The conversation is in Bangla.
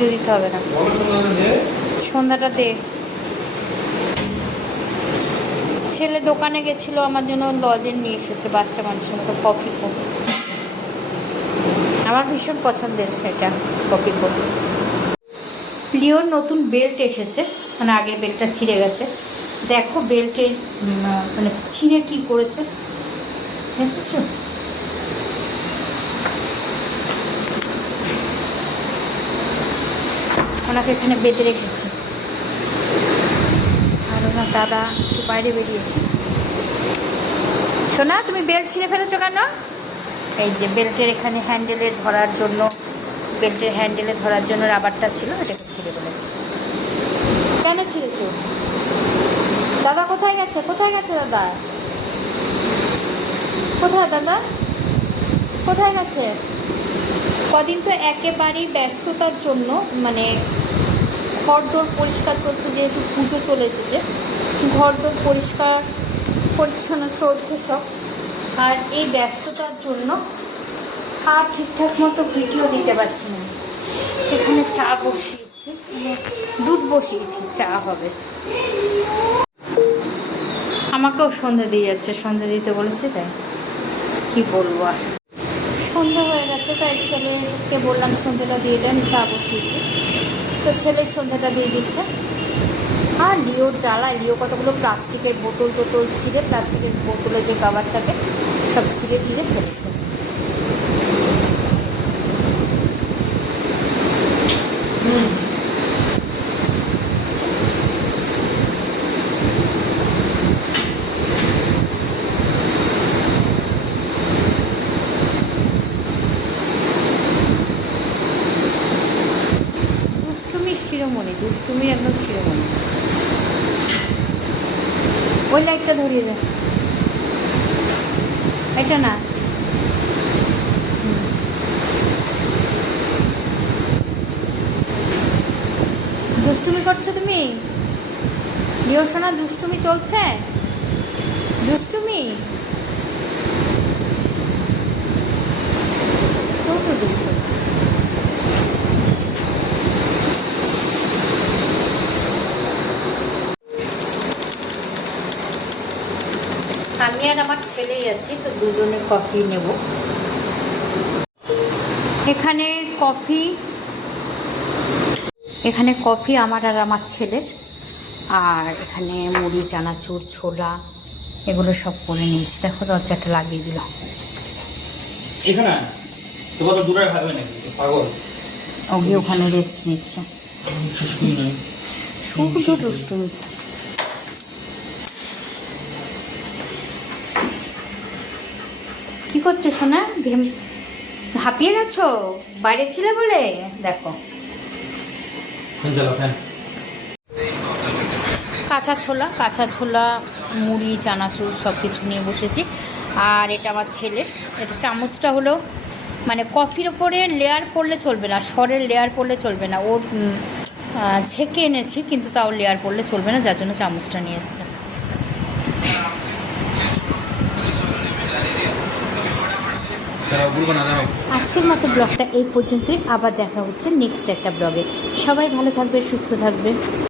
পুজো দিতে হবে না। সন্ধ্যাটা দে ছেলে দোকানে গেছিল, আমার জন্য লজেন নিয়ে এসেছে, বাচ্চা মানুষের মতো কফি কোপ আমার ভীষণ পছন্দের এটা কফি কোপ লিওর নতুন বেল্ট এসেছে মানে আগের বেল্টটা ছিঁড়ে গেছে। দেখো বেল্টের মানে ছিঁড়ে কি করেছে, দেখেছ? ওনাকে এখানে বেঁধে রেখেছি। আর ওনার দাদা একটু বাইরে বেরিয়েছে। সোনা, তুমি বেল্ট ছিঁড়ে ফেলেছো কেন? এই যে বেল্টের এখানে হ্যান্ডেলে ধরার জন্য, বেল্টের হ্যান্ডেলে ধরার জন্য রাবারটা ছিল, এটাকে ছিঁড়ে ফেলেছে। কেন ছিঁড়েছো? দাদা কোথায় গেছে? কোথায় গেছে দাদা? কোথায় দাদা? কোথায় গেছে? কদিন তো একেবারেই ব্যস্ততার জন্য মানে ঘরদোর পরিষ্কার চলছে, যেহেতু পুজো চলে এসেছে, ঘরদোর পরিষ্কার পরিচ্ছন্ন চলছে সব। আর এই ব্যস্ততার জন্য আর ঠিকঠাক মতো ভিডিও দিতে পারছি না। এখানে চা বসিয়েছি মানে দুধ বসিয়েছি, চা হবে। আমাকেও সন্ধে দিয়ে যাচ্ছে সন্ধে দিতে বলেছে, তাই কি বলব আসলে। সন্ধে হয়ে গেছে, তাই ছেলেকে বললাম সন্ধ্যাটা দিয়ে দেন চা বসিয়েছি। তো ছেলের সন্ধ্যাটা দিয়ে দিচ্ছে। আর লিওর জ্বালায়, লিও কতগুলো প্লাস্টিকের বোতল টোতল ছিঁড়ে, প্লাস্টিকের বোতলে যে কাবার থাকে সব ছিঁড়ে টিড়ে ফেলছে। দুষ্টুমির শিরোমণি, দুষ্টুমির একদম শিরোমণি। ওই লাইটটা ধরিয়ে দে। এটা না। দুষ্টুমি করছ তুমি? লিও সোনা, দুষ্টুমি চলছে? দুষ্টুমি শুধু দুষ্টুমি আমি আর আমার ছেলেই আছি তো দুজনে কফি নেব। এখানে কফি এখানে কফি আমার আর আমার ছেলের আর এখানে মুড়ি চানাচুর ছোলা এগুলো সব করে নিয়েছি। দেখো দরজাটা লাগিয়ে দিল এখানে? তো কত দূরে খাবে নাকি? পাগল। ওগি ওখানে রেস্ট নিচ্ছে। শুধু দুষ্টুমি। করছ সোনা? ঘেম হাঁপিয়ে গেছো? বাইরে ছিলে বলে? দেখো। কাঁচা ছোলা কাঁচা ছোলা মুড়ি চানাচুর সব কিছু নিয়ে বসেছি। আর এটা আমার ছেলের। এটা চামচটা হলো মানে কফির ওপরে লেয়ার পড়লে চলবে না সরের লেয়ার পড়লে চলবে না। ওর ছেঁকে এনেছি কিন্তু তাও লেয়ার পড়লে চলবে না যার জন্য চামচটা নিয়ে এসছে। আজকের মতো ব্লগটা এই পর্যন্তই। আবার দেখা হচ্ছে নেক্সট একটা ব্লগে। সবাই ভালো থাকবে, সুস্থ থাকবে।